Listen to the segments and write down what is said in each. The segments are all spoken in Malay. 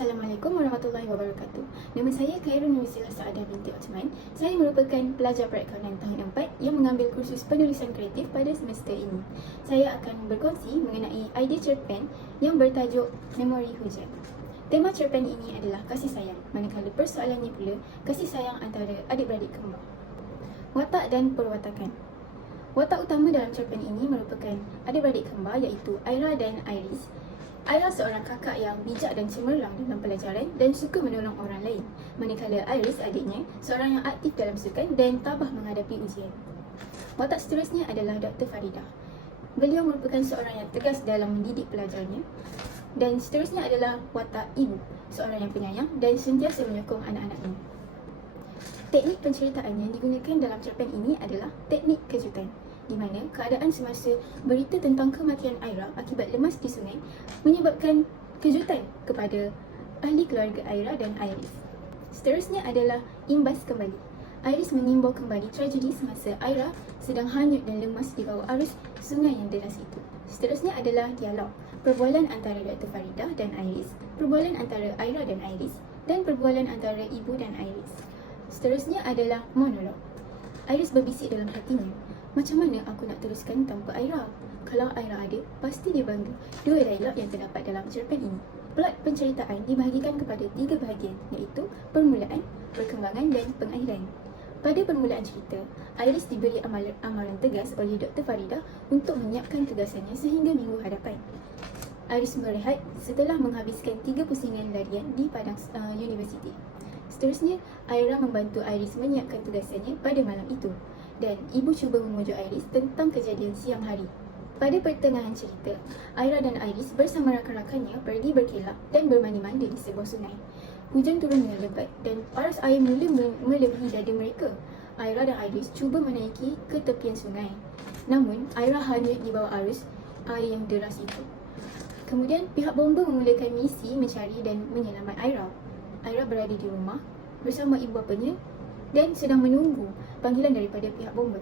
Assalamualaikum warahmatullahi wabarakatuh. Nama saya Khairul Nurisila Saadah binti Osman. Saya merupakan pelajar perakaunan tahun 4 yang mengambil kursus penulisan kreatif pada semester ini. Saya akan berkongsi mengenai idea cerpen yang bertajuk Memori Hujan. Tema cerpen ini adalah kasih sayang, manakala persoalannya pula kasih sayang antara adik-beradik kembar. Watak dan perwatakan. Watak utama dalam cerpen ini merupakan adik-beradik kembar iaitu Aira dan Iris. Aira seorang kakak yang bijak dan cemerlang dalam pelajaran dan suka menolong orang lain, manakala Iris adiknya seorang yang aktif dalam sukan dan tabah menghadapi ujian. Watak seterusnya adalah Dr. Faridah. Beliau merupakan seorang yang tegas dalam mendidik pelajarnya. Dan seterusnya adalah watak ibu, seorang yang penyayang dan sentiasa menyokong anak-anaknya. Teknik penceritaan yang digunakan dalam cerpen ini adalah teknik kejutan, di mana keadaan semasa berita tentang kematian Aira akibat lemas di sungai menyebabkan kejutan kepada ahli keluarga Aira dan Iris. Seterusnya adalah imbas kembali. Iris mengimbau kembali tragedi semasa Aira sedang hanyut dan lemas di bawah arus sungai yang deras itu. Seterusnya adalah dialog, perbualan antara Dr. Faridah dan Iris, perbualan antara Aira dan Iris, dan perbualan antara ibu dan Iris. Seterusnya adalah monolog. Iris berbisik dalam hatinya, macam mana aku nak teruskan tanpa Aira? Kalau Aira ada, pasti dia bangga. Dua dialog yang terdapat dalam cerpen ini. Plot penceritaan dibahagikan kepada 3 bahagian, iaitu permulaan, perkembangan dan pengakhiran. Pada permulaan cerita, Iris diberi amaran tegas oleh Dr. Faridah untuk menyiapkan tugasannya sehingga minggu hadapan. Iris berehat setelah menghabiskan 3 pusingan larian di padang universiti. Seterusnya, Aira membantu Iris menyiapkan tugasannya pada malam itu. Dan ibu cuba memujuk Iris tentang kejadian siang hari. Pada pertengahan cerita, Aira dan Iris bersama rakan-rakannya pergi berkelak dan bermandi-mandi di sebuah sungai. Hujan turun dengan lebat dan arus air mula melebihi dada mereka. Aira dan Iris cuba menaiki ke tepian sungai. Namun, Aira hanyut di bawah arus air yang deras itu. Kemudian, pihak bomba memulakan misi mencari dan menyelamat Aira. Aira berada di rumah bersama ibu bapanya dan sedang menunggu panggilan daripada pihak bomba.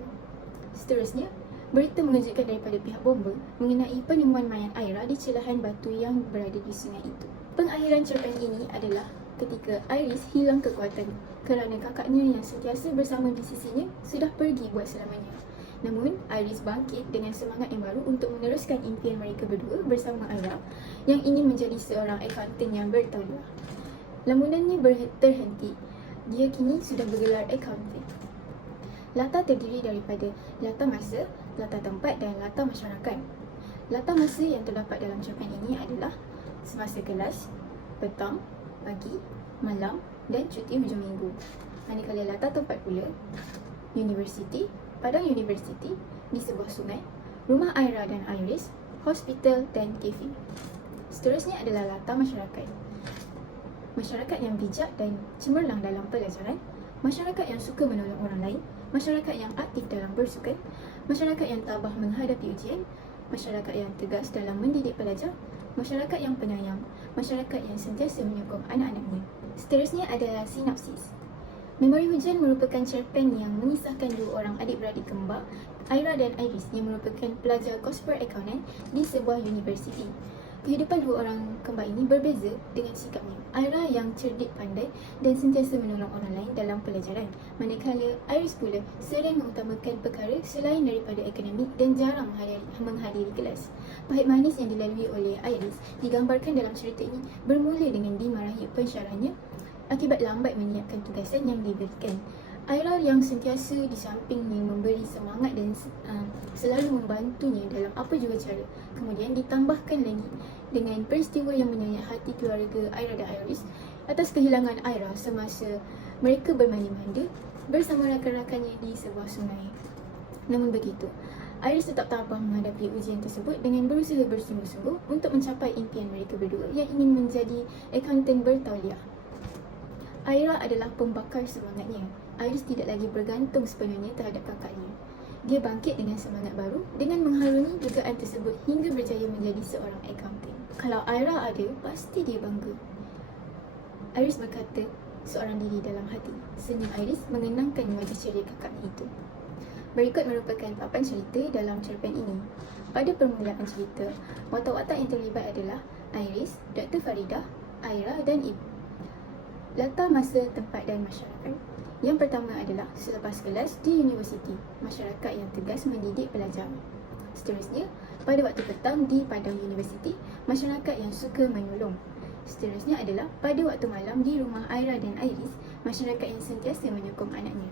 Seterusnya, berita mengejutkan daripada pihak bomba mengenai penemuan mayat Aira di celahan batu yang berada di sungai itu. Pengakhiran cerpen ini adalah ketika Iris hilang kekuatan kerana kakaknya yang sentiasa bersama di sisinya sudah pergi buat selamanya. Namun, Iris bangkit dengan semangat yang baru untuk meneruskan impian mereka berdua bersama Aira yang ingin menjadi seorang akaunten yang bertauliah. Lamunannya terhenti. Dia kini sudah bergelar accountant. Latar terdiri daripada latar masa, latar tempat dan latar masyarakat. Latar masa yang terdapat dalam cerpen ini adalah semasa kelas, petang, pagi, malam dan cuti hujung minggu. Manakala latar tempat pula, universiti, padang universiti di sebuah sungai, rumah Aira dan Iris, hospital dan kafe. Seterusnya adalah latar masyarakat. Masyarakat yang bijak dan cemerlang dalam pelajaran, masyarakat yang suka menolong orang lain, masyarakat yang aktif dalam bersukan, masyarakat yang tabah menghadapi ujian, masyarakat yang tegas dalam mendidik pelajar, masyarakat yang penyayang, masyarakat yang sentiasa menyokong anak-anaknya. Seterusnya adalah sinopsis. Memori Hujan merupakan cerpen yang mengisahkan 2 orang adik-beradik kembar, Aira dan Iris, yang merupakan pelajar Corporate Accountant di sebuah universiti. Kehidupan 2 orang kembar ini berbeza dengan sikapnya. Aira yang cerdik pandai dan sentiasa menolong orang lain dalam pelajaran, manakala Iris pula sering mengutamakan perkara selain daripada akademik dan jarang menghadiri kelas. Pahit manis yang dilalui oleh Iris digambarkan dalam cerita ini bermula dengan dimarahi pensyarahnya akibat lambat menyiapkan tugasan yang diberikan. Aira yang sentiasa di sampingnya memberi semangat dan selalu membantunya dalam apa juga cara. Kemudian ditambahkan lagi dengan peristiwa yang menyayat hati keluarga Aira dan Iris atas kehilangan Aira semasa mereka bermandi-mandi bersama rakan-rakannya di sebuah sungai. Namun begitu, Iris tetap tabah menghadapi ujian tersebut dengan berusaha bersungguh-sungguh untuk mencapai impian mereka berdua yang ingin menjadi akaunten bertauliah. Aira adalah pembakar semangatnya. Iris tidak lagi bergantung sepenuhnya terhadap kakaknya. Dia bangkit dengan semangat baru dengan mengharungi dugaan tersebut hingga berjaya menjadi seorang akaunten. Kalau Aira ada, pasti dia bangga. Iris berkata seorang diri dalam hati. Senyum Iris mengenangkan wajah ceria kakaknya itu. Berikut merupakan papan cerita dalam cerpen ini. Pada permulaan cerita, watak-watak yang terlibat adalah Iris, Dr. Faridah, Aira dan Ibu. Latar masa, tempat dan masyarakat. Yang pertama adalah selepas kelas di universiti, masyarakat yang tegas mendidik pelajar. Seterusnya, pada waktu petang di padang universiti, masyarakat yang suka menolong. Seterusnya adalah pada waktu malam di rumah Aira dan Iris, masyarakat yang sentiasa menyokong anaknya.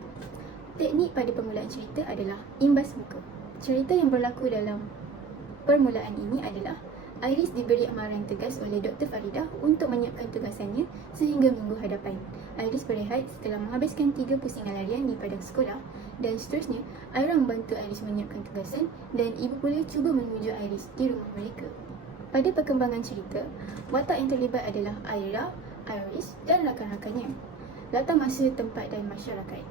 Teknik pada permulaan cerita adalah imbas muka. Cerita yang berlaku dalam permulaan ini adalah Iris diberi amaran tegas oleh Dr. Faridah untuk menyiapkan tugasannya sehingga minggu hadapan. Iris berehat setelah menghabiskan 3 pusingan larian di padang sekolah dan seterusnya Aira membantu Iris menyiapkan tugasan dan ibu pula cuba memujuk Iris di rumah mereka. Pada perkembangan cerita, watak yang terlibat adalah Aira, Iris dan rakan-rakannya. Latar masa, tempat dan masyarakat.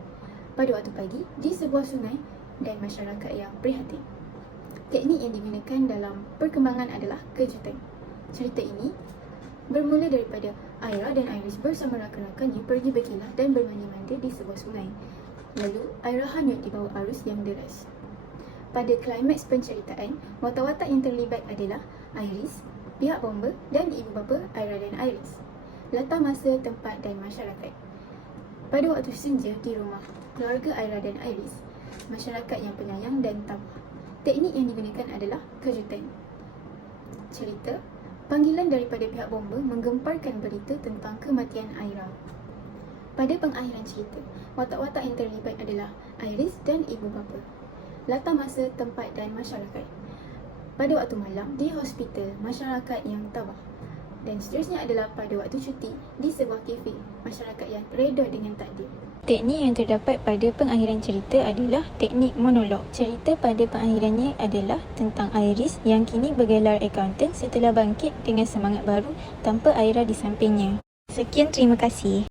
Pada waktu pagi, di sebuah sungai dan masyarakat yang prihatin. Teknik yang digunakan dalam perkembangan adalah kejutan. Cerita ini bermula daripada Aira dan Iris bersama rakan-rakannya pergi berkelah dan bermandi-mandi di sebuah sungai. Lalu, Aira hanyut di bawah arus yang deras. Pada klimaks penceritaan, watak-watak yang terlibat adalah Iris, pihak bomba dan ibu bapa Aira dan Iris. Latar masa, tempat dan masyarakat. Pada waktu senja di rumah keluarga Aira dan Iris, masyarakat yang penyayang dan tabah. Teknik yang digunakan adalah kejutan. Cerita, panggilan daripada pihak bomba menggemparkan berita tentang kematian Aira. Pada pengakhiran cerita, watak-watak yang terlibat adalah Iris dan ibu bapa. Latar masa, tempat dan masyarakat. Pada waktu malam di hospital, masyarakat yang tabah. Dan seterusnya adalah pada waktu cuti di sebuah kafe, masyarakat yang reda dengan takdir. Teknik yang terdapat pada pengakhiran cerita adalah teknik monolog. Cerita pada pengakhirannya adalah tentang Iris yang kini bergelar akaunten setelah bangkit dengan semangat baru tanpa Aira di sampingnya. Sekian, terima kasih.